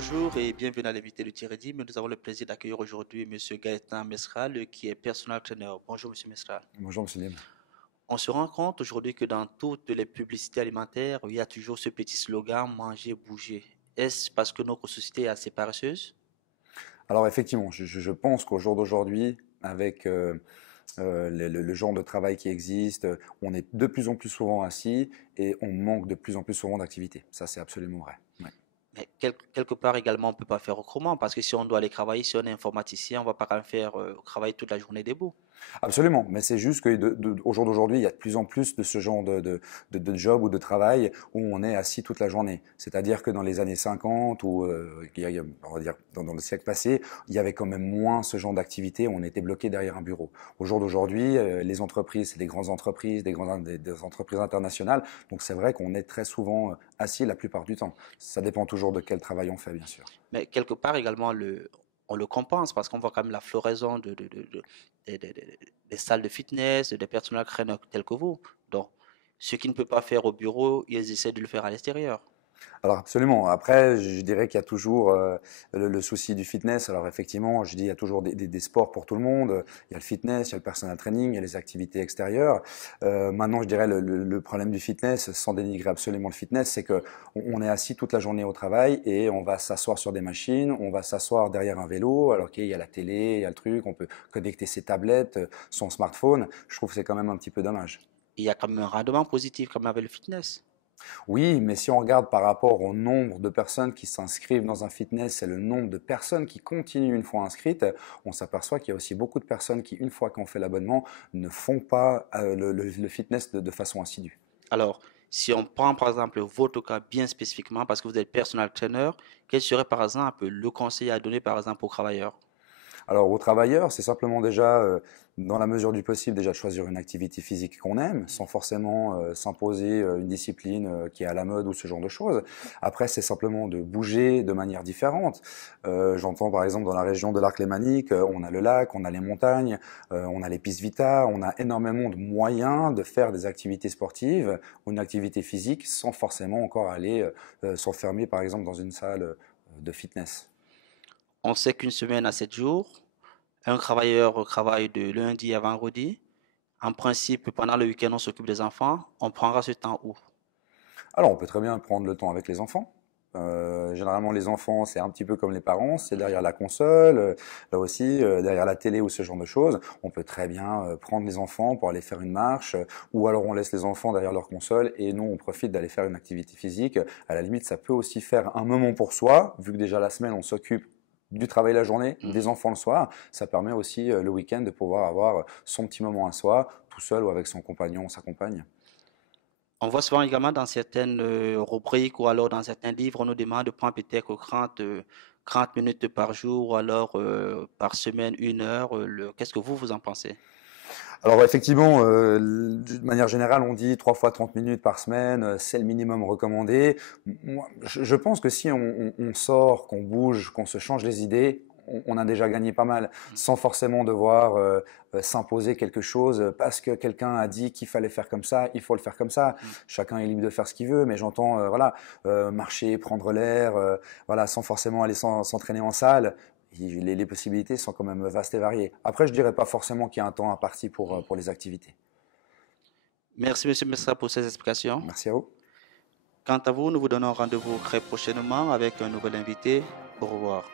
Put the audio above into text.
Bonjour et bienvenue à l'invité de Thierry. Mais nous avons le plaisir d'accueillir aujourd'hui Monsieur Gaëtan Mestral, qui est personal trainer. Bonjour Monsieur Mestral. Bonjour, monsieur Lim. On se rend compte aujourd'hui que dans toutes les publicités alimentaires, il y a toujours ce petit slogan manger, bouger. Est-ce parce que notre société est assez paresseuse? Alors effectivement, je pense qu'au jour d'aujourd'hui, avec le genre de travail qui existe, on est de plus en plus souvent assis et on manque de plus en plus souvent d'activité. Ça, c'est absolument vrai. Ouais. Mais quelque part également, on ne peut pas faire autrement parce que si on doit aller travailler, si on est informaticien, on ne va pas quand même faire travailler toute la journée debout. Absolument, mais c'est juste que au jour d'aujourd'hui, il y a de plus en plus de ce genre de job ou de travail où on est assis toute la journée. C'est-à-dire que dans les années 50 ou on va dire dans le siècle passé, il y avait quand même moins ce genre d'activité où on était bloqué derrière un bureau. Au jour d'aujourd'hui, les entreprises, c'est des grandes entreprises, des entreprises internationales, donc c'est vrai qu'on est très souvent assis la plupart du temps. Ça dépend toujours de quel travail on fait, bien sûr. Mais quelque part également, on le compense parce qu'on voit quand même la floraison des salles de fitness, des personal trainers tels que vous. Donc, ce qui ne peut pas faire au bureau, ils essaient de le faire à l'extérieur. Alors absolument. Après, je dirais qu'il y a toujours le souci du fitness. Alors effectivement, je dis il y a toujours des sports pour tout le monde. Il y a le fitness, il y a le personal training, il y a les activités extérieures. Maintenant, je dirais le problème du fitness, sans dénigrer absolument le fitness, c'est que on est assis toute la journée au travail et on va s'asseoir sur des machines, on va s'asseoir derrière un vélo. Alors qu'il y a la télé, il y a le truc, on peut connecter ses tablettes, son smartphone. Je trouve que c'est quand même un petit peu dommage. Il y a quand même un rendement positif comme avec le fitness. Oui, mais si on regarde par rapport au nombre de personnes qui s'inscrivent dans un fitness et le nombre de personnes qui continuent une fois inscrites, on s'aperçoit qu'il y a aussi beaucoup de personnes qui, une fois qu'on fait l'abonnement, ne font pas le fitness de façon assidue. Alors, si on prend par exemple votre cas bien spécifiquement, parce que vous êtes personal trainer, quel serait par exemple le conseil à donner par exemple aux travailleurs? Alors aux travailleurs, c'est simplement déjà, dans la mesure du possible, déjà de choisir une activité physique qu'on aime, sans forcément s'imposer une discipline qui est à la mode ou ce genre de choses. Après, c'est simplement de bouger de manière différente. J'entends par exemple dans la région de l'Arc lémanique, on a le lac, on a les montagnes, on a les pistes Vita, on a énormément de moyens de faire des activités sportives ou une activité physique sans forcément encore aller s'enfermer par exemple dans une salle de fitness. On sait qu'une semaine a 7 jours. Un travailleur travaille de lundi à vendredi. En principe, pendant le week-end, on s'occupe des enfants. On prendra ce temps où? Alors, on peut très bien prendre le temps avec les enfants. Généralement, les enfants, c'est un petit peu comme les parents, c'est derrière la console, là aussi, derrière la télé ou ce genre de choses. On peut très bien prendre les enfants pour aller faire une marche, ou alors on laisse les enfants derrière leur console et nous, on profite d'aller faire une activité physique. À la limite, ça peut aussi faire un moment pour soi, vu que déjà la semaine, on s'occupe du travail la journée, des Mhm. enfants le soir. Ça permet aussi le week-end de pouvoir avoir son petit moment à soi, tout seul ou avec son compagnon ou sa compagne. On voit souvent également dans certaines rubriques ou alors dans certains livres, on nous demande de prendre peut-être 30 minutes par jour ou alors par semaine, 1 heure. Qu'est-ce que vous en pensez? Alors effectivement, de manière générale, on dit 3 fois 30 minutes par semaine, c'est le minimum recommandé. Moi, je pense que si on sort, qu'on bouge, qu'on se change les idées, on a déjà gagné pas mal, sans forcément devoir s'imposer quelque chose parce que quelqu'un a dit qu'il fallait faire comme ça, il faut le faire comme ça. Mhm. Chacun est libre de faire ce qu'il veut, mais j'entends voilà marcher, prendre l'air, voilà, sans forcément aller s'entraîner en salle. Les possibilités sont quand même vastes et variées. Après, je dirais pas forcément qu'il y a un temps imparti pour les activités. Merci, Monsieur Messa, pour ces explications. Merci à vous. Quant à vous, nous vous donnons rendez-vous très prochainement avec un nouvel invité. Au revoir.